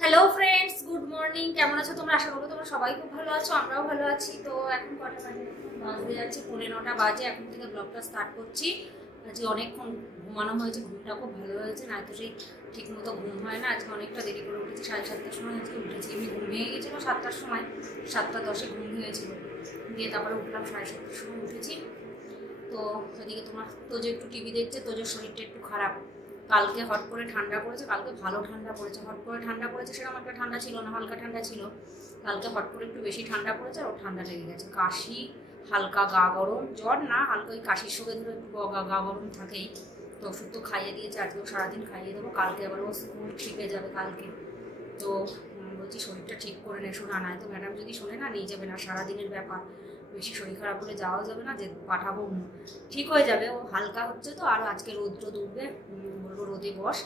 Hello friends, good morning. কেমন আছো তোমরা? আশা করো তোমরা সবাই খুব ভালো আছো, আমরাও ভালো আছি। তো এখন কটা বাজে? বাজতে যাচ্ছে 9:30 বাজে। এখন থেকে ব্লগটা স্টার্ট করছি। আজকে অনেকক্ষণ ঘুমানো হয়েছে, ঘুমটা খুব ভালো হয়েছে, না তো সেই ঠিক মতো ঘুম হয় না। আজকে অনেকটা দেরি করে উঠেছি, 7:30টার সময় আজকে উঠেছি। এমনি ঘুম ভেঙে গেছিলো 7টার সময়, 7টা 10-এ ঘুম হয়েছিল, দিয়ে তারপরে উঠলাম 7:30টার সময় উঠেছি। তো এদিকে তোমার তোজো একটু টিভি দেখছে, তোজোর শরীরটা একটু খারাপ। কালকে হট করে ঠান্ডা পড়েছে, কালকে ভালো ঠান্ডা পড়েছে। হট করে ঠান্ডা পড়েছে সেরকম একটা ঠান্ডা ছিল না, হালকা ঠান্ডা ছিল। কালকে হট করে একটু বেশি ঠান্ডা পড়েছে আর ওর ঠান্ডা লেগে গেছে, কাশি, হালকা গা গরম, জ্বর না, হালকা ওই কাশির সঙ্গে ধরে একটু গা গরম থাকেই। তো ওষুধ তো খাইয়ে দিয়েছে, আজকেও সারাদিন খাইয়ে দেবো। কালকে আবার ও স্কুল ট্রিপে যাবে কালকে। তো বলছি শরীরটা ঠিক করে নে শোনা, নয় তো ম্যাডাম যদি শোনে না নিয়ে যাবে না, সারাদিনের ব্যাপার, বেশি শরীর খারাপ হলে যাওয়া যাবে না, যে পাঠাবো। ঠিক হয়ে যাবে, ও হালকা হচ্ছে তো। আরও আজকে রোদ রোদ উঠবে, বলবো রোদে বস,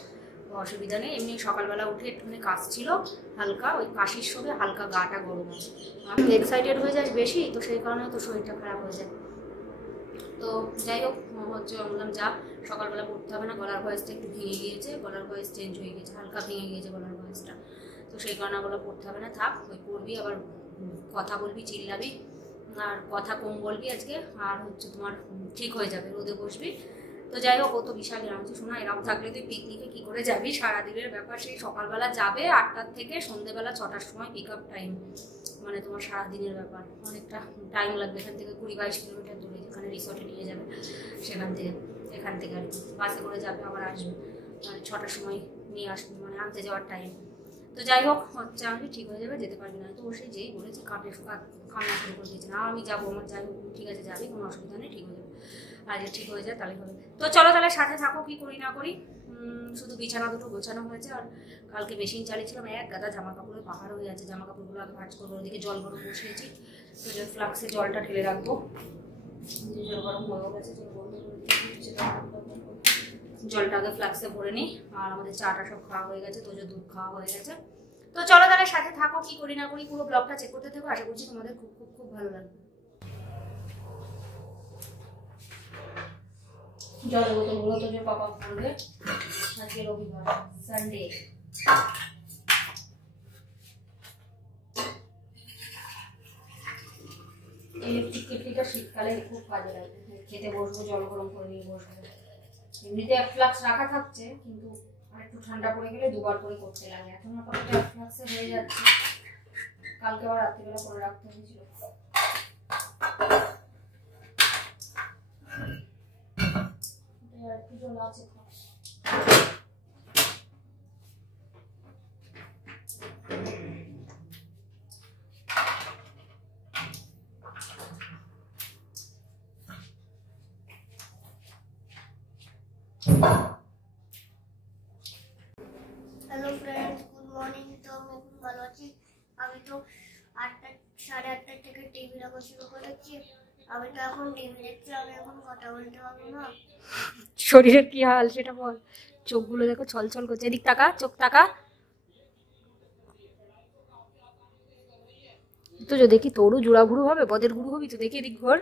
অসুবিধা নেই। এমনি সকালবেলা উঠে একটুখানি কাশ ছিল হালকা, ওই কাশির সঙ্গে হালকা গাটা গরম আছে। আমি এক্সাইটেড হয়ে যাই বেশি, তো সেই কারণে তো শরীরটা খারাপ হয়ে যায়। তো যাই হোক, হচ্ছে বললাম যা, সকালবেলা পড়তে হবে না, গলার ভয়েসটা একটু ভেঙে গিয়েছে, গলার ভয়েস চেঞ্জ হয়ে গিয়েছে, হালকা ভেঙে গিয়েছে গলার ভয়েসটা। তো সেই কারণে বলে পড়তে হবে না, থাক। ওই পড়বি, আবার কথা বলবি, চিল্লাবি, আর কথা কম বলবি আজকে, আর হচ্ছে তোমার ঠিক হয়ে যাবে, রোদে বসবি। তো যাই হোক, ও তো বিশাল এরম শোনা, এরম থাকলে তুই পিকনিকে কী করে যাবি? সারাদিনের ব্যাপার, সেই সকালবেলা যাবে 8টার থেকে সন্ধ্যেবেলা 6টার সময় পিক আপ টাইম, মানে তোমার সারাদিনের ব্যাপার, অনেকটা টাইম লাগবে। এখান থেকে 20-22 কিলোমিটার দূরে, যেখানে রিসর্টে নিয়ে যাবে সেখান থেকে, এখান থেকে আর কি বাসে করে যাবে, আবার আসবে, মানে 6টার সময় নিয়ে আসবে, মানে আনতে যাওয়ার টাইম। তো যাই হোক, হচ্ছে আমি ঠিক হয়ে যাবে, যেতে পারবি না। তো ও সেই যেই বলেছে কান্না শুরু করে দিয়েছে, না আমি যাবো, আমার যাই হোক, ঠিক আছে যাবি, কোনো অসুবিধা নেই, ঠিক হয়ে যাবে। আর যে ঠিক হয়ে যায় তাহলে হবে। তো চলো তাহলে সাথে থাকো, কি করি না করি। শুধু বিছানা দুটো গোছানো হয়েছে, আর কালকে মেশিন চালিয়েছিলাম, এক গাদা জামা কাপড়ের পাহাড় হয়ে আছে। জামা কাপড়গুলো আগে ভাঁজ করবো, ওদিকে জল গরম বসিয়েছি, তো যে ফ্লাক্সে জলটা ঢেলে রাখবো। জল গরম হয়েও গেছে, জল বন্ধ করে দিয়েছি, জলটা আগে ফ্লাক্সে ভরে নিই। আর আমাদের চাটা সব খাওয়া হয়ে গেছে, তো যে দুধ খাওয়া হয়ে গেছে। তো চলো তাহলে সাথে থাকো, কি করি না করি, পুরো ব্লগটা চেক করতে থাকো, আশা করছি তোমাদের খুব খুব খুব ভালো লাগবে। জলের বোতলগুলো তো যে পাপা করবে, আজকে রবিবার, সানডে। ইলেকট্রিক কেটলিটা শীতকালে খুব কাজে লাগে, খেতে বসবো জল গরম করে নিয়ে বসবো। এমনিতে এক ফ্লাক্স রাখা থাকছে, কিন্তু আর একটু ঠান্ডা পড়ে গেলে দুবার করে করতে লাগে। এখন আপাতত এক ফ্লাক্সে হয়ে যাচ্ছে, কালকে আবার রাত্রিবেলা করে রাখতে হয়েছিল। আর একটু জল আছে। Hello friends, good morning. তো আমি খুব ভালো আছি। আমি তো 8:30 থেকে টিভি দেখা শুরু করেছি। আমি তো এখন টিভি দেখছি, আমি এখন কথা বলতে পারবো না। শরীরের কি হাল সেটা বল। চোখগুলো দেখো ছলছল করছে, এদিক টাকা, চোখ টাকা। তো যদি দেখি তোরও জোড়া গুরু হবে, বদের গুরু হবি তো, দেখি এদিক ঘর,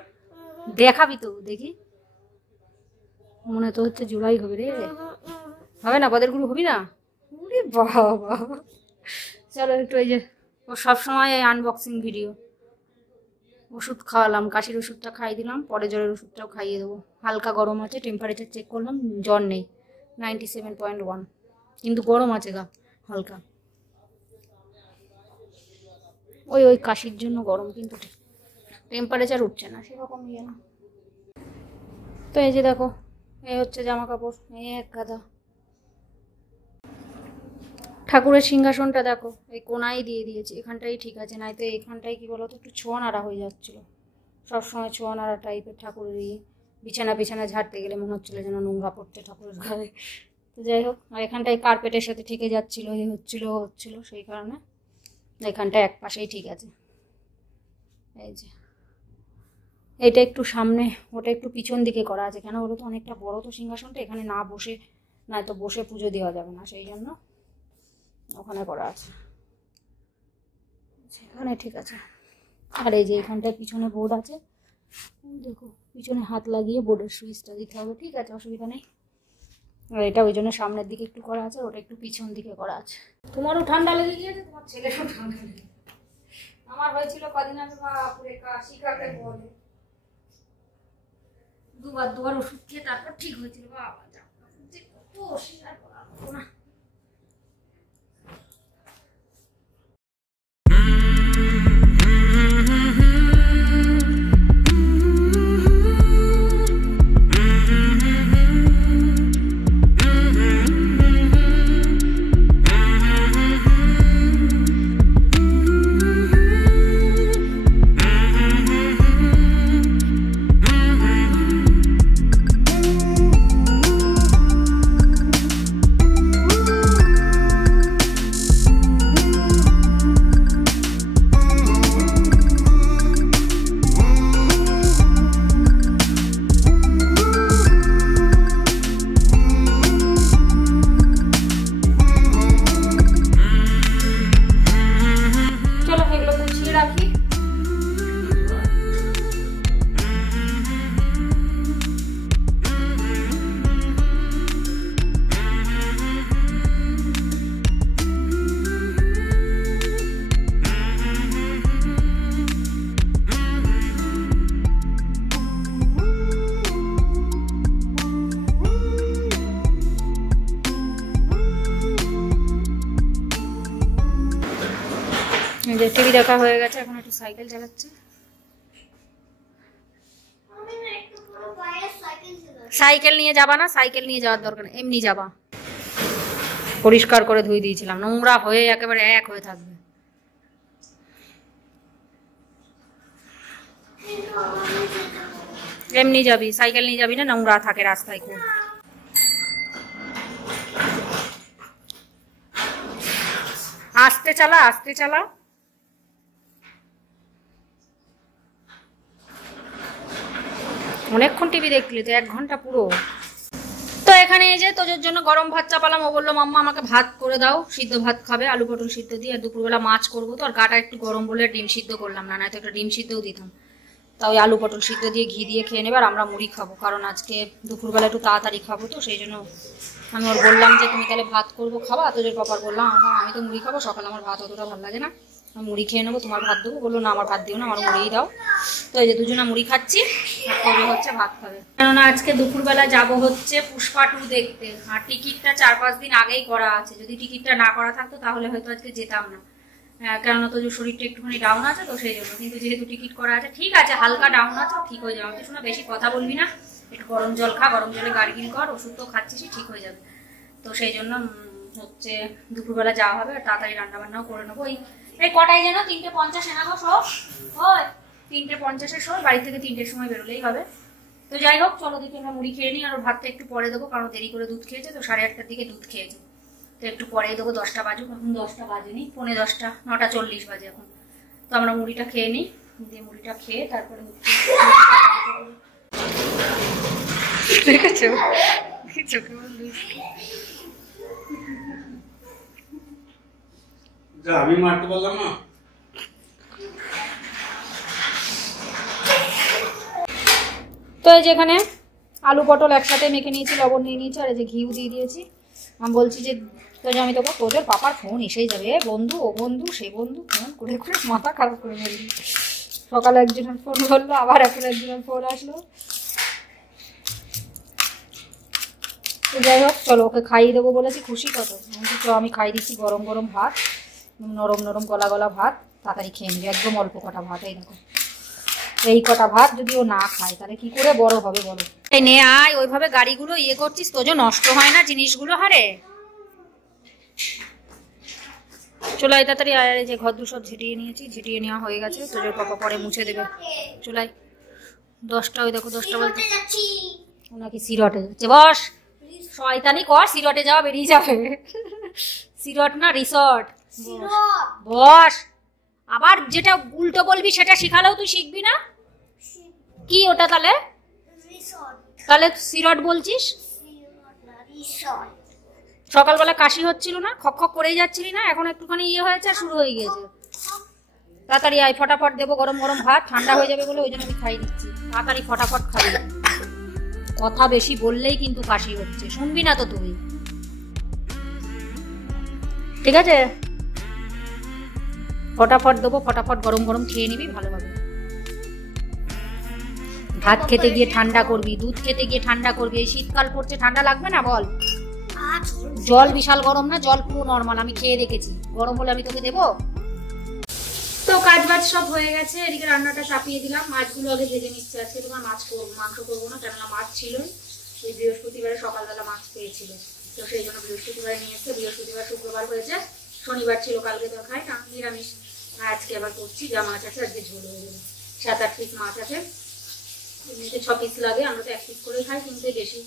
দেখাবি তো দেখি। মনে তো হচ্ছে জোড়াই হবে রে, হবে না? বদের গুরু হবি না? ওরে বাবা, চলো একটু, এই যে ও সবসময় এই আনবক্সিং ভিডিও। ওষুধ খাওয়ালাম, কাশির ওষুধটা খাইয়ে দিলাম, পরে জ্বরের ওষুধটাও খাইয়ে দেবো। হালকা গরম আছে, টেম্পারেচার চেক করলাম, জ্বর নেই, 97.1, কিন্তু গরম আছে গা হালকা। ওই ওই কাশির জন্য গরম, কিন্তু টেম্পারেচার উঠছে না সেরকম, ইয়ে না। তো এই যে দেখো, এই হচ্ছে জামা কাপড়, এই এক গাদা। ঠাকুরের সিংহাসনটা দেখো, এই কোনায় দিয়ে দিয়েছি, এখানটাই ঠিক আছে, নাই তো এখানটাই কি বলতো একটু ছোঁয়া নাড়া হয়ে যাচ্ছিল। সবসময় ছোঁয়া নাড়া টাইপের ঠাকুরের ইয়ে, বিছানা বিছানা ঝাড়তে গেলে মনে হচ্ছিল যেন নোংরা পড়তে ঠাকুরের গায়ে। তো যাই হোক, আর এখানটায় কার্পেটের সাথে ঠেকে যাচ্ছিল, এই হচ্ছিল সেই কারণে এখানটা এক পাশেই ঠিক আছে। এই যে এটা একটু সামনে, ওটা একটু পিছন দিকে করা আছে, কেন বলো তো, অনেকটা বড় তো সিংহাসনটা, এখানে না বসে, না তো বসে পুজো দেওয়া যাবে না, সেই জন্য ওখানে করা আছে, সেখানে ঠিক আছে। আর এই যে এখানটায় পিছনে বোর্ড আছে, দেখো পিছনে হাত লাগিয়ে বোর্ডের সুইচটা দিতে হবে, ঠিক আছে, অসুবিধা নেই। আর এটা ওই জন্য সামনের দিকে একটু করা আছে, ওটা একটু পিছন দিকে করা আছে। তোমারও ঠান্ডা লেগে গিয়েছে, তোমার ছেলেরও ঠান্ডা লেগে, আমার হয়েছিল কদিন আগে বাপুরে কাশি কাকে বলে, দুবার ওষুধ খেয়ে তারপর ঠিক হয়েছিল। বাবা কত অস্বীকার করা না। টিভি দেখা হয়ে গেছে, এখন একটু সাইকেল চালাচ্ছে। সাইকেল নিয়ে যাবা না, সাইকেল নিয়ে যাওয়ার দরকার নেই, এমনি যাবা। পরিষ্কার করে ধুয়ে দিয়েছিলাম, নোংরা হয়ে একেবারে এক হয়ে থাকবে। এমনি যাবি, সাইকেল নিয়ে যাবি না, নোংরা থাকে রাস্তায় খুব। আস্তে চালা, আস্তে চালা। অনেকক্ষণ টিভি দেখলি তো, 1 ঘন্টা পুরো। তো এখানে এই যে তোজোর জন্য গরম ভাত চাপালাম। ও বললো মাম্মা আমাকে ভাত করে দাও, সিদ্ধ ভাত খাবে, আলু পটল সিদ্ধ দিয়ে। আর দুপুরবেলা মাছ করবো তো, আর গাটা একটু গরম বলে ডিম সিদ্ধ করলাম না, নয়তো একটা ডিম সিদ্ধও দিতাম। তাও আলু পটল সিদ্ধ দিয়ে ঘি দিয়ে খেয়ে নেবে। আর আমরা মুড়ি খাবো, কারণ আজকে দুপুরবেলা একটু তাড়াতাড়ি খাবো, তো সেই জন্য আমি ওর বললাম যে তুমি তাহলে ভাত করবো খাবা। তোজোর পাপার বললাম আমি তো মুড়ি খাবো, সকালে আমার ভাত অতটা ভালো লাগে না, আমি মুড়ি খেয়ে নেবো, তোমার ভাত দেবো। বললো না আমার ভাত দিও না, আমার মুড়িই দাও। তো এই যে দুজনা মুড়ি খাচ্ছি, তবে হচ্ছে ভাত খাবে। কেননা আজকে দুপুরবেলা যাব হচ্ছে পুষ্পা 2 দেখতে। আর টিকিটটা 4-5 দিন আগেই করা আছে, যদি টিকিটটা না করা থাকতো তাহলে হয়তো আজকে যেতাম না। কেননা তো যে শরীরটা একটুখানি ডাউন আছে, তো সেই জন্য। কিন্তু যেহেতু টিকিট করা আছে, ঠিক আছে হালকা ডাউন আছে, ঠিক হয়ে যাবে। শোনা বেশি কথা বলবি না, একটু গরম জল খা, গরম জলে গার্গিল কর, ওষুধ তো খাচ্ছিস, ঠিক হয়ে যাবে। তো সেই জন্য হচ্ছে দুপুরবেলা যাওয়া হবে, আর তাড়াতাড়ি রান্নাবান্নাও করে নেবো। এই কটায় যেন 3:50 এনাগো সব, ওই 3:50 শো, বাড়ি থেকে 3টের সময় বেরোলেই হবে। তো যাই হোক, চলো দেখি আমরা মুড়ি খেয়ে নিই। আর ভাতটা একটু পরে দেবো, কারণ দেরি করে দুধ খেয়েছে, তো 8:30টার দিকে দুধ খেয়েছে, তো একটু পরেই দেবো। 10টা বাজুক, এখন 10টা বাজেনি, 9:45, 9:40 বাজে এখন। তো আমরা মুড়িটা খেয়ে নিই, দিয়ে মুড়িটা খেয়ে তারপরে আমি মারতে পারলাম না। তো এই যেখানে আলু পটল একসাথে মেখে নিয়েছি, লবণ নিয়ে নিয়েছি, আর এই যে ঘিউ দিয়ে দিয়েছি। আমি বলছি যে আমি তোকে তোদের পাপার ফোন এসেই যাবে, বন্ধু ও বন্ধু সে বন্ধু, ফোন করে করে মাথা খারাপ করে ফেলবি। সকালে একজনের ফোন করলো, আবার এখন একজনের ফোন আসলো। তো যাই হোক, চলো ওকে খাইয়ে দেবো বলেছি, খুশি কত। আমি খাই দিচ্ছি গরম গরম ভাত, নরম নরম গলা গলা ভাত, তাড়াতাড়ি খেয়ে নেবে, একদম অল্প কটা ভাত। এই দেখো, এই কটা ভাত যদি ও না খায় তাহলে কি করে বড় হবে বলো। এই নে আয়, ওইভাবে গাড়িগুলো ইয়ে করছিস, তোজো নষ্ট হয় না জিনিসগুলো। হারে চুলাই তাড়াতাড়ি আয়। যে ঘর দু সব ঝিটিয়ে নিয়েছি, ঝিটিয়ে নেওয়া হয়ে গেছে, তোজোর পাপা পরে মুছে দেবে। চুলাই 10টা, ওই দেখো 10টা বলতে নাকি সিরটে যাচ্ছে। বস শয়তানি কর, সিরটে যাওয়া বেরিয়ে যাবে। সিরট না রিসর্ট, বস। আবার যেটা উল্টো বলবি সেটা শিখালেও তুই শিখবি না। কি ওটা তাহলে? তাহলে সিরট বলছিস? সকালবেলা কাশি হচ্ছিল না, খক খক করেই যাচ্ছিলি না, এখন একটুখানি ইয়ে হয়েছে আর শুরু হয়ে গিয়েছে। তাড়াতাড়ি আয়, ফটাফট দেবো গরম গরম ভাত, ঠান্ডা হয়ে যাবে বলে ওই জন্য আমি খাই দিচ্ছি। তাড়াতাড়ি ফটাফট খাই। কথা বেশি বললেই কিন্তু কাশি হচ্ছে, শুনবি না তো তুই, ঠিক আছে? ফটাফট দেবো, ফটাফট গরম গরম খেয়ে নিবি ভালোভাবে। ভাত খেতে গিয়ে ঠান্ডা করবি, দুধ খেতে গিয়ে ঠান্ডা করবি। এই শীতকাল পড়ছে, ঠান্ডা লাগবে না বল? জল বিশাল গরম না, জল পুরো নর্মাল, আমি খেয়ে দেখেছি। গরম হলে আমি তোকে দেবো। তো কাজ বাজ সব হয়ে গেছে, এদিকে রান্নাটা চাপিয়ে দিলাম। মাছগুলো আগে ভেজে নিচ্ছে। আজকে তোমার মাংস করবো না, কেননা মাছ ছিলই। এই বৃহস্পতিবারে সকালবেলা মাছ পেয়েছিল, তো সেই জন্য বৃহস্পতিবারে নিয়ে এসছে। বৃহস্পতিবার শুক্রবার হয়েছে, শনিবার ছিল, কালকে তো খাই না, নিরামিষ। আজকে আবার করছি, যা মাছ আছে আজকে ঝোল হয়ে যাবে। 7-8 পিস মাছ আছে, এমনিতে 6 পিস লাগে, আমরা তো 1 পিস করে খাই, কিন্তু বেশি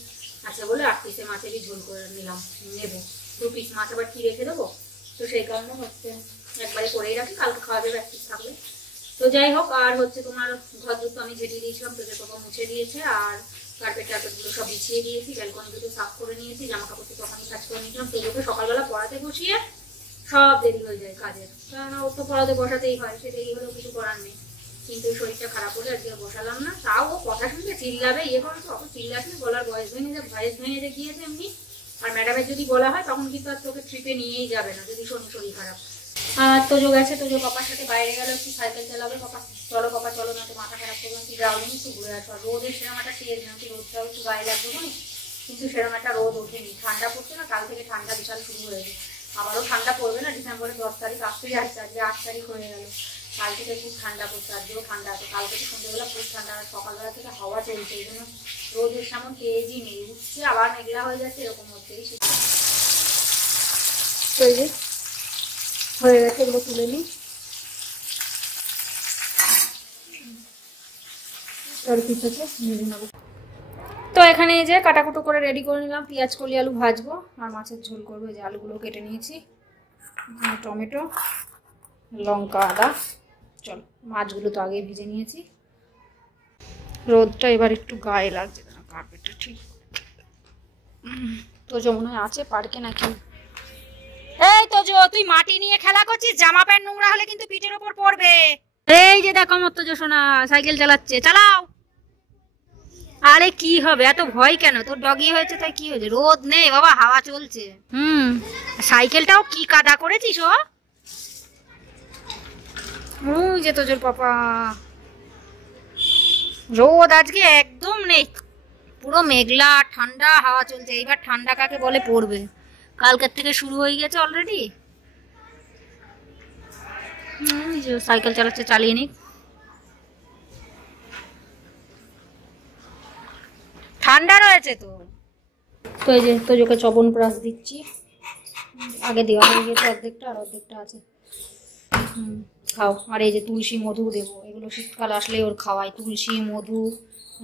আছে বলে 8 পিসের মাছেরই ঝোল করে নেবো। 2 পিস মাছ আবার কি রেখে দেবো, তো সেই কারণে হচ্ছে একবারে করেই রাখি, কালকে খাওয়া যাবে 1 পিস থাকলে। তো যাই হোক, আর হচ্ছে তোমার ঘর দুটো আমি ঝেঁটিয়ে দিয়েছিলাম, তোদের বাবা মুছে দিয়েছে, আর কার্পেট টার্পেটগুলো সব বিছিয়ে দিয়েছি, ব্যালকনি দুটো সাফ করে নিয়েছি, জামা কাপড় তো তখনই কাজ করে নিয়েছিলাম। সেগুলোকে সকালবেলা পড়াতে বসিয়ে সব দেরি হয়ে যায় কাজের, কারণ ও তো পড়াতে বসাতেই হয়, সে দেরি হলেও কিছু করার নেই। কিন্তু শরীরটা খারাপ হলে আজকে বসালাম না। তাও ও কথা শুনতে চিল্লাবে, ইয়ে করে, তো অত চিল্লাস না, গলার ভয়েস ভেঙে গিয়েছে এমনি। আর ম্যাডামের যদি বলা হয় তখন কিন্তু আর তোকে ট্রিপে নিয়েই যাবে না, যদি শরীর খারাপ। আর তোজো গেছে, তোজো পাপার সাথে বাইরে গেল, একটু সাইকেল চালাবে। পাপা চলো, পাপা চলো, না তো মাথা খারাপ করবে, কি যাওনি, একটু ঘুরে আসো। রোদের সেরকম একটা শেষ না, রোদটাও একটু গায়ে লাগবে না, কিন্তু সেরকম একটা রোদ ওঠেনি। ঠান্ডা পড়ছে না, কাল থেকে ঠান্ডা বিশাল শুরু হয়েছে। আবারও ঠান্ডা পড়বে না, ডিসেম্বরের 10 তারিখ আসতেই আসছে, আজকে 8 তারিখ হয়ে গেল। কাল থেকে খুব ঠান্ডা পড়ছে, আজকেও ঠান্ডা আছে। কাল থেকে সন্ধ্যেবেলা খুব ঠান্ডা, আর সকালবেলা থেকে হাওয়া চলছে, এই জন্য রোদের সামনে তেজই নেই, উঠছে আবার মেঘলা হয়ে যাচ্ছে, এরকম হচ্ছে। হয়ে গেছে, এগুলো তুলে নিই। তো এখানে যে কাটাকুটো করে রেডি করে নিলাম, পেঁয়াজ কলি আলু ভাজবো আর মাছের ঝোল করবো। যে আলুগুলো কেটে নিয়েছি, টমেটো, লঙ্কা, আদা। চলো, মাছগুলো তো আগে ভেজে নিয়েছি। রোদটা এবার একটু গায়ে লাগছে, কার্পেটটা ঠিক তো মনে হয় আছে পার্কে নাকি। এই তো তুই মাটি নিয়ে খেলা করছিস, জামা প্যান্ট নোংরা হলে কিন্তু পিঠের ওপর পড়বে। এই যে দেখো মত সোনা সাইকেল চালাচ্ছে, চালাও। আরে কি হবে, এত ভয় কেন? তোর ডগি হয়েছে তাই কি হয়েছে? রোদ নেই বাবা, হাওয়া চলছে। সাইকেলটাও কি কাদা করেছিস ও। ওই যে তোজোর পাপা, রোদ আজকে একদম নেই, পুরো মেঘলা, ঠান্ডা হাওয়া চলছে। এইবার ঠান্ডা কাকে বলে পড়বে, কালকের থেকে শুরু হয়ে গেছে অলরেডি। সাইকেল চালাচ্ছে, চালিয়ে নিক। ঠান্ডা রয়েছে তো। তো এই যে তোজোকে চবন প্রাশ দিচ্ছি, আগে দেওয়া হয়ে গেছে অর্ধেকটা, আর অর্ধেকটা আছে। খাও। আর এই যে তুলসী মধু দেবো, এগুলো শীতকাল আসলে ওর খাওয়াই, তুলসী মধু,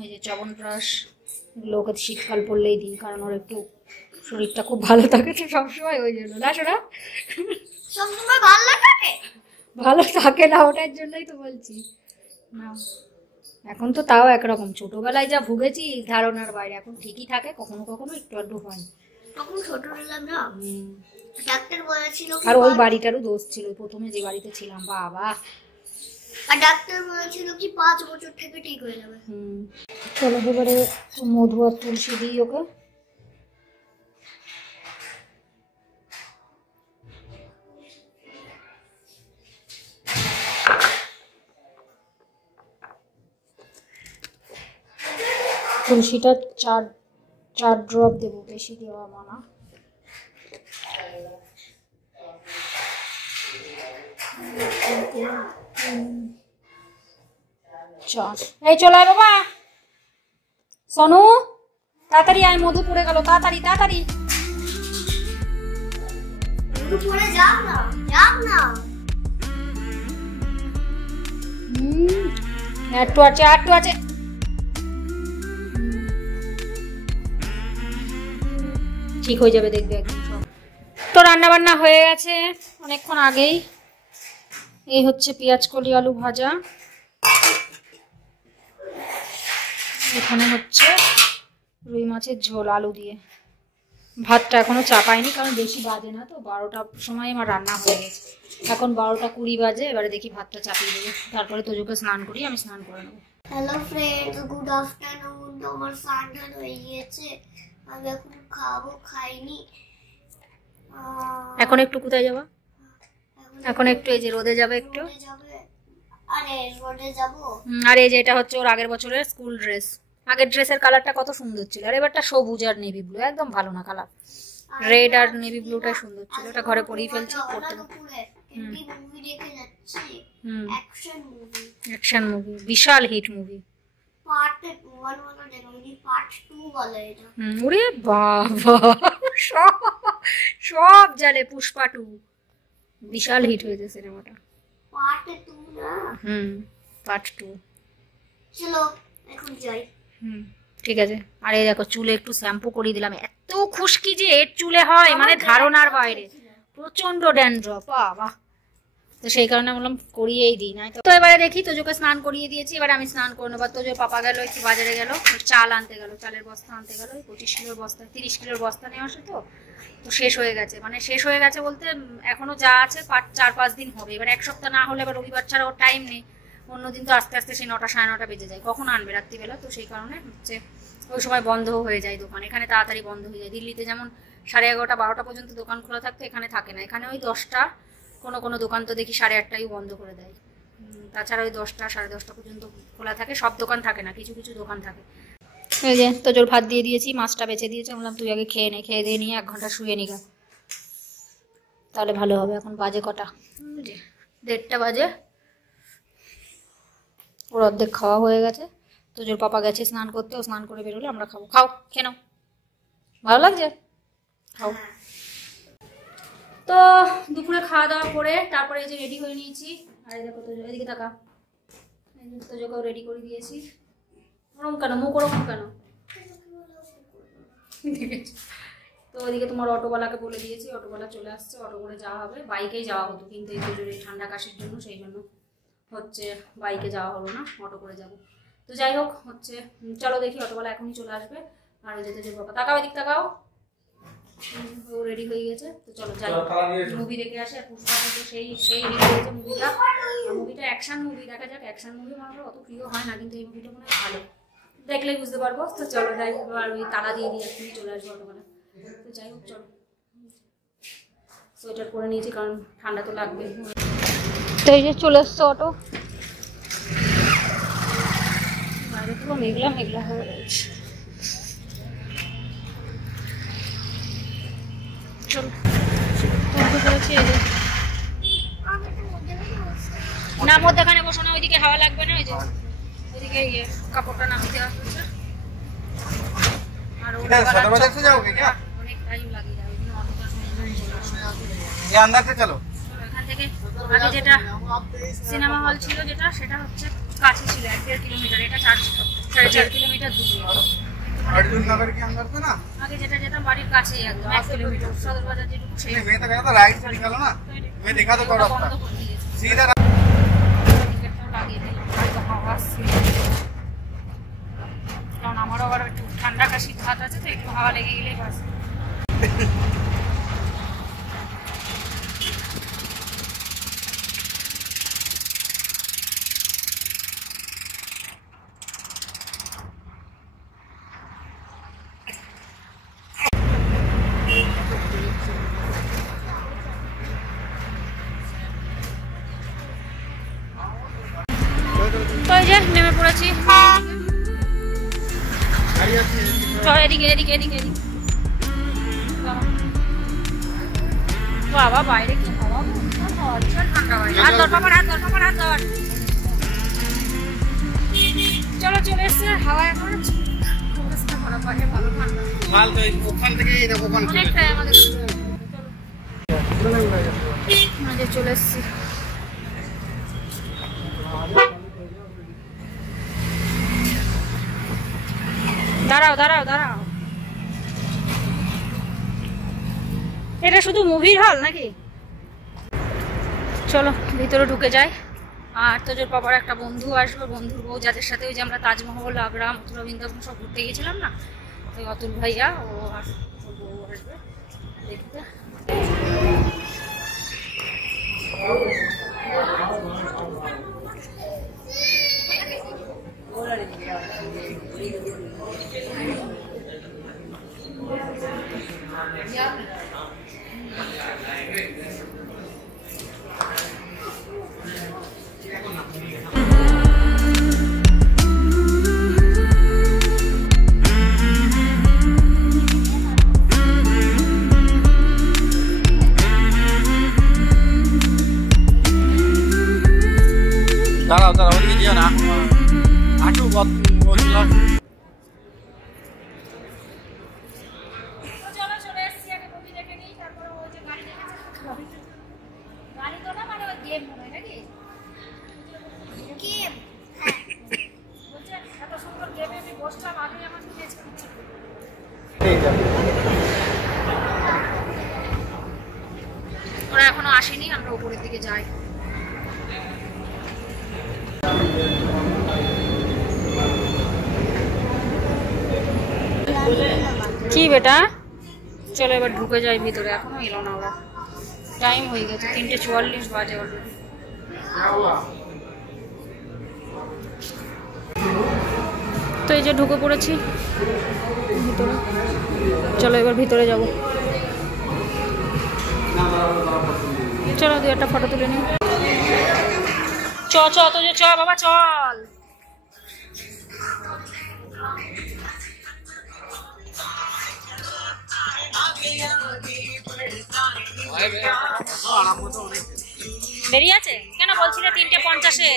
এই যে চবন প্রাশ, এগুলো ওকে শীতকাল পড়লেই দিই, কারণ ওর একটু শরীরটা খুব ভালো থাকে তো সবসময়, ওই জন্য না সোনা, সবসময় ভালো থাকে, ভালো থাকে না, ওটার জন্যই তো বলছি না। এখন তো তাও একরকম, ছোটবেলায় যা ভুগেছি ধারণার বাইরে, এখন ঠিকই থাকে, কখনো কখনো একটু আধটু হয়। তখন ছোটবেলা না ডাক্তার বলেছিল, আর ওই বাড়িটারও দোষ ছিল, প্রথমে যে বাড়িতে ছিলাম, বাবা। আর ডাক্তার বলেছিল কি 5 বছর থেকে ঠিক হয়ে যাবে। চলো এবারে মধু আর তুলসী দিই ওকে। তুলসীটা 4 ড্রপ দেবো, বেশি দেওয়া মানা। এই চলো বাবা, সোনু তাড়াতাড়ি আয়, মধু পড়ে গেল, তাড়াতাড়ি তাড়াতাড়ি। পড়ে যাও না, যাও না। একটু আছে, একটু আছে। ঠিক হয়ে যাবে, দেখবে একদম সব। তো রান্না বান্না হয়ে গেছে অনেকক্ষণ আগেই। এই হচ্ছে পেঁয়াজ কলি আলু ভাজা, এখানে হচ্ছে রুই মাছের ঝোল আলু দিয়ে। ভাতটা এখনো চাপাইনি, কারণ বেশি বাজে না তো, 12টার সময় আমার রান্না হয়ে গেছে। এখন 12টা 20 বাজে, এবারে দেখি ভাতটা চাপিয়ে দেবো, তারপরে তোজোকে স্নান করি, আমি স্নান করে নেবো। Hello friends, good afternoon. তোমার স্নান হয়ে গিয়েছে, আমি এখন খাবো, খাইনি। এখন একটু কোথায় যাবো? এখন একটু এই যে রোদে যাবে একটু। আরে রোদে যাবো। আর এই যে এটা হচ্ছে ওর আগের বছরের স্কুল ড্রেস। আগের ড্রেসের কালারটা কত সুন্দর ছিল, আর এবারটা সবুজ আর নেভি ব্লু, একদম ভালো না কালার। রেড আর নেভি ব্লুটা সুন্দর ছিল, ওটা ঘরে পরেই ফেলছি, পড়তে মুভি দেখে যাচ্ছি, অ্যাকশন মুভি, বিশাল হিট মুভি। পার্ট 1 বলে দেখি, পার্ট 2 বলে এটা। ওরে বাবা, সব জানে। পুষ্পা 2 বিশাল হিট হয়েছে সিনেমাটা। পার্ট 2 না? পার্ট 2। চলো এখন যাই। ঠিক আছে। আর এই দেখো চুলে একটু শ্যাম্পু করিয়ে দিলাম, এত খুশকি যে এর চুলে হয় মানে ধারণার বাইরে, প্রচন্ড ড্যান্ড্রফ বাবা। তো সেই কারণে বললাম করিয়েই দিই না। তো এবারে দেখি, তোজোকে স্নান করিয়ে দিয়েছি, এবার আমি স্নান করে নেবো। তোজোর পাপা গেল একটু বাজারে, গেল চাল আনতে গেল, চালের বস্তা আনতে গেল। 25 কিলোর বস্তা, 30 কিলোর বস্তা নিয়ে আসে। তো শেষ হয়ে গেছে, মানে শেষ হয়ে গেছে বলতে এখনো যা আছে 4-5 দিন হবে। এবার 1 সপ্তাহ না হলে এবার রবিবার ছাড়া ওর টাইম নেই। অন্যদিন তো আস্তে আস্তে সেই 9টা 9:30 বেজে যায়, কখন আনবে রাত্রিবেলা। তো সেই কারণে হচ্ছে ওই সময় বন্ধ হয়ে যায় দোকান। এখানে তাড়াতাড়ি বন্ধ হয়ে যায়। দিল্লিতে যেমন 11:30 12টা পর্যন্ত দোকান খোলা থাকতো, এখানে থাকে না। এখানে ওই 10টা, কোনো দোকান তো দেখি 8:30টায় বন্ধ করে দেয়। তাছাড়া ওই 10টা 10:30 পর্যন্ত খোলা থাকে। সব দোকান থাকে না, কিছু কিছু দোকান থাকে। এই যে তোজোর ভাত দিয়ে দিয়েছি, মাছটা বেছে দিয়েছে, বললাম তুই আগে খেয়ে নে, খেয়ে দিয়ে নিয়ে 1 ঘন্টা শুয়ে নিগা, তাহলে ভালো হবে। এখন বাজে কটা? 1:30টা বাজে। ওর অর্ধেক খাওয়া হয়ে গেছে। তোজোর পাপা গেছে স্নান করতে, ও স্নান করে বেরোলে আমরা খাবো। খাও, খেয়ে নাও, ভালো লাগছে, খাও। তো দুপুরে খাওয়া দাওয়া করে তারপরে এই যে রেডি হয়ে নিয়েছি। আর এই দেখো তোজো, এদিকে তাকা, তোজোকেও রেডি করে দিয়েছি। ওরকম কেন, মুখ ওরকম কেন? তো ওইদিকে তোমার অটোওয়ালাকে বলে দিয়েছি, অটোওয়ালা চলে আসছে, অটো করে যাওয়া হবে। বাইকেই যাওয়া হতো, কিন্তু এই তোজোর এই ঠান্ডা কাশির জন্য সেই জন্য হচ্ছে বাইকে যাওয়া হলো না, অটো করে যাব। তো যাই হোক হচ্ছে, চলো দেখি, অটোওয়ালা এখনই চলে আসবে। আর যেতে যে বাবা, তাকাও এদিক তাকাও, ও রেডি হয়ে গেছে। তো চলো যাই, মুভি দেখে আসে। পুষ্পা থেকে সেই হিট হয়েছে মুভিটা। মুভিটা অ্যাকশন মুভি, দেখা যাক। অ্যাকশন মুভি আমার অত প্রিয় হয় না, কিন্তু এই মুভিটা মনে হয় ভালো, দেখলেই বুঝতে পারবো। তো চলো যাই, আর ওই তালা দিয়ে দিয়ে এখনই চলে আসবো অটোওয়ালা। তো যাই হোক চলো, সোয়েটার পরে নিয়েছি কারণ ঠান্ডা তো লাগবে। তো এই যে চলে এসছে অটো, বাইরে পুরো মেঘলা মেঘলা হয়ে রয়েছে। চলো করেছি, এই যে না মধ্যখানে বসো না, ওইদিকে হাওয়া লাগবে না। ওই যে ওইদিকে কাপড়টা নামিয়ে দেওয়া হচ্ছে। আর অনেক টাইম লাগে যায়, ওই জন্য অটোটা अंदर से चलो। এখান থেকে আগে যেটা সিনেমা হল ছিল, যেটা সেটা হচ্ছে কাছে ছিল, 1-1.5 কিলোমিটার। এটা 4.5 কিলোমিটার দূরে। अर्जुन नगर के अंदर से ना আগে যেটা যেতাম বাড়ির কাছেই, একদম 1 কিলোমিটার। সদর বাজার যেটুকু সেই मैं तो कहता राइट से निकालो ना, मैं दिखा दो थोड़ा বন্ধ করে দিয়েছে। सीधा টিকিটটাও লাগিয়ে দিই, হয়তো হাওয়া আসছে। কারণ আমারও আবার একটু ঠান্ডা কাশি ধাত আছে, তো একটু হাওয়া লেগে গেলেই বাস। তো এই যে নেমে পড়েছি। চল এদিকে এদিকে এদিকে এদিকে। বাবা বাইরে কি হাওয়া, ঠান্ডা বাইরে। হাত ধর পাপার, হাত ধর পাপার, হাত ধর। চলো চলে এসছে হাওয়া। এখন অবস্থা খারাপ, বাইরে ভালো ঠান্ডা। माल तो ओखान থেকে এই দেখো ওখান থেকে অনেকটাই আমাদের। চলো চলে এসছি। দাঁড়াও দাঁড়াও দাঁড়াও, এটা শুধু মুভির হল নাকি? চলো ভিতরে ঢুকে যাই। আর তোজোর বাবার একটা বন্ধু আসবে, বন্ধুর বউ, যাদের সাথে ওই যে আমরা তাজমহল, আগ্রা, মথুরা, বৃন্দাবন সব ঘুরতে গেছিলাম না, ওই অতুল ভাইয়া, ও ওর বউ আসবে দেখতে। দাঁড়াও দাঁড়াও, ওদিকে যেও না, হাঁটু বলছিল। চলো চলে এসছি, আগে মুভি দেখে নিই, তারপরে ওই যে গাড়ি দেখেছে, গাড়ি তো না মানে ওই গেম মনে হয় নাকি গেম বলছে এত সুন্দর গেমে আমি বসলাম, আগে আমার পেজ করছি। ওরা এখনো আসেনি, আমরা উপরের দিকে যাই। কি বেটা, চলো এবার ঢুকে যাই ভিতরে, এখনো এলো না ওরা, টাইম হয়ে গেছে 3:44 বাজে অলরেডি। তো এই যে ঢুকে পড়েছি ভিতরে, চলো এবার ভিতরে যাব। চলো দু একটা ফটো তুলে নিই। চ চ তো চ বাবা চল। দেরি আছে কেন বলছিলে 3:50-এ?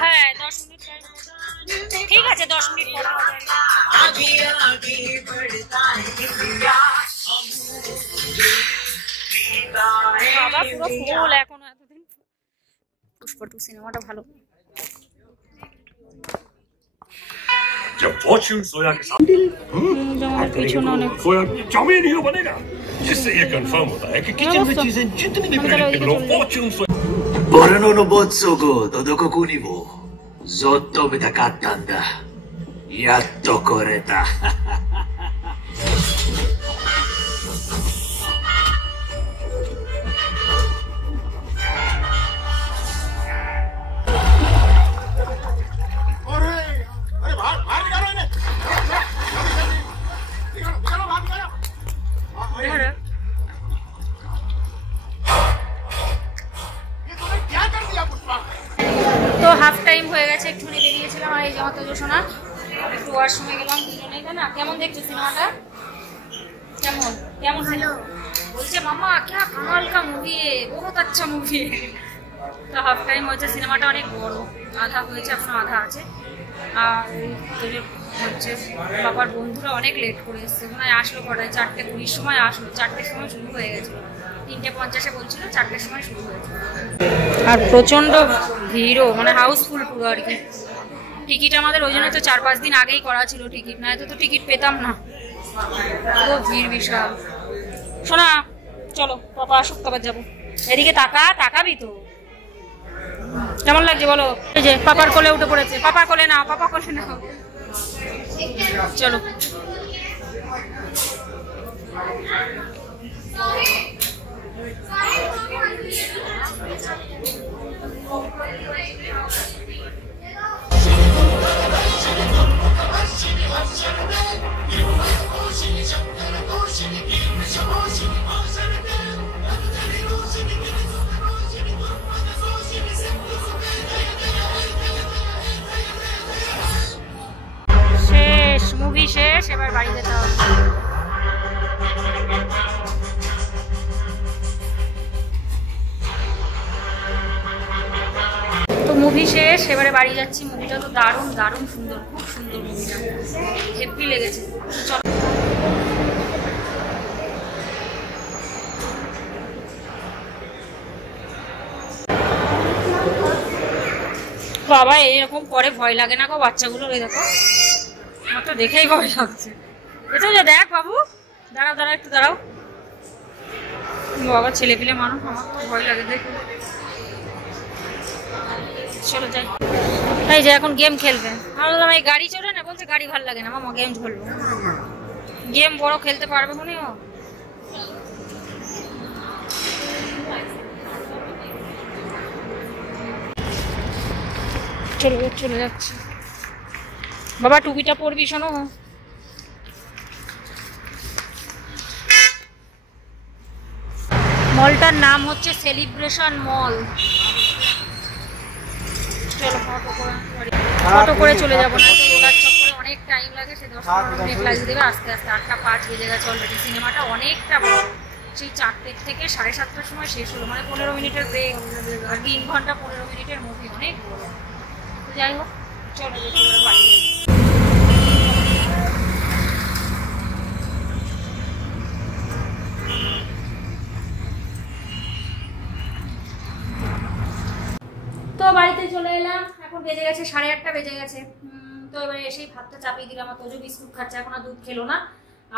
হ্যাঁ 10 মিনিট, ঠিক আছে 10 মিনিট পরে। বাবা পুরো ফুল এখনো, এতদিন পুষ্পা 2 সিনেমাটা ভালো। जब फॉर्च्यून सोया के साथ পিছনে অনেক सोया चाउमीन ही बनेगा, जिससे ये कंफर्म होता है कि किचन में चीजें जितनी भी प्रेडिक्टेबल हो, फॉर्च्यून सोया। 俺のボッツォゴとどここにもずっと見たかったんだ。やっと来れた。তো হাফ টাইম হয়ে গেছে, একটুখানি বেরিয়েছিলাম আর এই যে আমার শোনা একটু ওয়াশরুমে গেলাম দুজনেই, তাই না? কেমন দেখছো সিনেমাটা? কেমন কেমন ভালো বলছে মাম্মা, क्या कमाल का मूवी है, बहुत अच्छा मूवी है। তো হাফ টাইম হয়েছে, সিনেমাটা অনেক বড়, আধা হয়েছে এখনো আধা আছে। আর হচ্ছে বাবার বন্ধুরা অনেক লেট করে এসছে, মনে হয় আসলো কটায় 4:20 সময় আসলো, 4টের সময় শুরু হয়ে গেছিলো, 3:50-এ বলছিল, 4টের সময় শুরু হয়েছে। আর প্রচন্ড ভিড়ও, মানে হাউসফুল পুরো আর কি। টিকিট আমাদের ওই জন্য তো 4-5 দিন আগেই করা ছিল টিকিট, না তো টিকিট পেতাম না, পুরো ভিড় বিশাল। শোনা চলো পাপা আসুক তারপর যাবো। এদিকে তাকাবি তো। কেমন লাগছে বলো? এই যে পাপার কোলে উঠে পড়েছে, পাপা কোলে নাও, পাপা কোলে নাও, চলো। শেষ মুভি শেষ, এবার বাড়ি যেতে হবে। তো মুভি শেষ, এবারে বাড়ি যাচ্ছি। মুভিটা তো দারুণ দারুণ সুন্দর, খুব সুন্দর মুভিটা, হেভি লেগেছে। চলো বাবা, এরকম পরে ভয় লাগে না গো বাচ্চাগুলো? এই দেখো, আমার তো দেখেই ভয় লাগছে। এটা যে দেখ বাবু, দাঁড়াও দাঁড়াও একটু দাঁড়াও। বাবা ছেলে পিলে মানুষ, আমার তো ভয় লাগে দেখো। চলো যাই। এই যে এখন গেম খেলবে, আমি বললাম এই গাড়ি চলে না, বলছে গাড়ি ভালো লাগে না মামা, গেম খেলবো। গেম বড় খেলতে পারবে মনে ও। চলে যাচ্ছে। বাবা টুপিটা পরবি, শোনো। মলটার নাম হচ্ছে সেলিব্রেশন মল। চলো ফটো করে চলে যাবো, না ওলার চক্করে অনেক টাইম লাগে, সে 10-15 মিনিট লাগিয়ে দেবে। আস্তে আস্তে 8টা 5 বেজে গেছে অলরেডি। সিনেমাটা অনেকটা বড়, সেই 4টের থেকে 7:30টার সময় শেষ হলো, মানে 15 মিনিটের ব্রেক, 3 ঘন্টা 15 মিনিটের মুভি, অনেক বড়। তো যাই হোক, চলো দেখি এবার বাড়ি যাই। তো বাড়িতে চলে এলাম, এখন বেজে গেছে 8:30 বেজে গেছে। তো এবারে এসেই ভাতটা চাপিয়ে দিলাম। আর তোজো বিস্কুট খাচ্ছে, এখন আর দুধ খেলো না।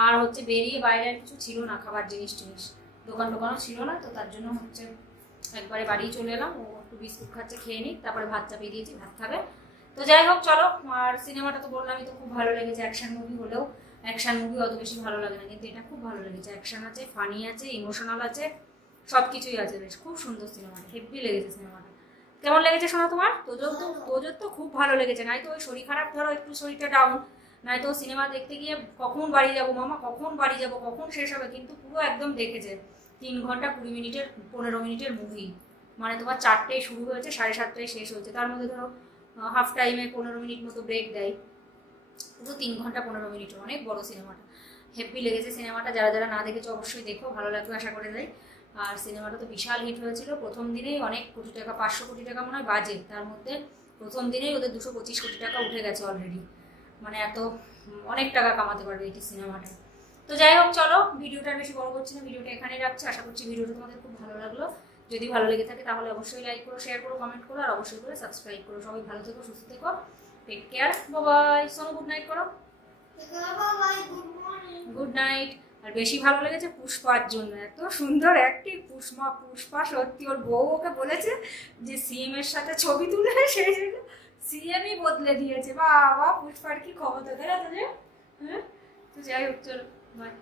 আর হচ্ছে বেরিয়ে বাইরে আর কিছু ছিল না, খাবার জিনিস টিনিস, দোকান টোকানও ছিল না, তো তার জন্য হচ্ছে একবারে বাড়ি চলে এলাম। ও একটু বিস্কুট খাচ্ছে, খেয়ে নিক, তারপরে ভাত চাপিয়ে দিয়েছি, ভাত খাবে। তো যাই হোক চলো। আর সিনেমাটা তো বললামই তো, খুব ভালো লেগেছে। অ্যাকশন মুভি হলেও, অ্যাকশন মুভি অত বেশি ভালো লাগে না, কিন্তু এটা খুব ভালো লেগেছে। অ্যাকশন আছে, ফানি আছে, ইমোশনাল আছে, সব কিছুই আছে, বেশ খুব সুন্দর সিনেমাটা, হেভি লেগেছে সিনেমাটা। কেমন লেগেছে শোনা তোমার? তোজোর তো খুব ভালো লেগেছে। নাই তো ওই শরীর খারাপ, ধরো একটু শরীরটা ডাউন, নাই তো সিনেমা দেখতে গিয়ে কখন বাড়ি যাবো মামা, কখন বাড়ি যাবো, কখন শেষ হবে, কিন্তু পুরো একদম দেখেছে। 3 ঘন্টা 20 মিনিটের 15 মিনিটের মুভি, মানে তোমার 4টেয় শুরু হয়েছে, 7:30টায় শেষ হয়েছে। তার মধ্যে ধরো হাফ টাইমে 15 মিনিট মতো ব্রেক দেয়, পুরো 3 ঘন্টা 15 মিনিট, অনেক বড় সিনেমাটা, হেভি লেগেছে সিনেমাটা। যারা যারা না দেখেছো অবশ্যই দেখো, ভালো লাগবে আশা করে যাই। আর সিনেমাটা তো বিশাল হিট হয়েছিল, প্রথম দিনেই অনেক কোটি টাকা, 500 কোটি টাকা মনে হয় বাজেট, তার মধ্যে প্রথম দিনেই ওদের 225 কোটি টাকা উঠে গেছে অলরেডি, মানে এত অনেক টাকা কামাতে পারবে এই সিনেমাটা। তো যাই হোক চলো, ভিডিওটা বেশি বড় করছি না, ভিডিওটা এখানেই রাখছি। আশা করছি ভিডিওটা তোমাদের খুব ভালো লাগলো। যদি ভালো লেগে থাকে তাহলে অবশ্যই লাইক করো, শেয়ার করো, কমেন্ট করো, আর অবশ্যই করে সাবস্ক্রাইব করো। সবাই ভালো থেকো, সুস্থ থেকো, take care, bye. Sonu good night করো। Good night. আর বেশি ভালো লেগেছে পুষ্পার জন্য, এত সুন্দর অ্যাক্টিং পুষ্পা সত্যি। ওর বউ ওকে বলেছে যে সিএম এর সাথে ছবি তুলে, সেই জন্য সিএমই বদলে দিয়েছে। বাবা, পুষ্পার কি ক্ষমতা, তাই না? হ্যাঁ, তো যাই হোক চলো, বাই।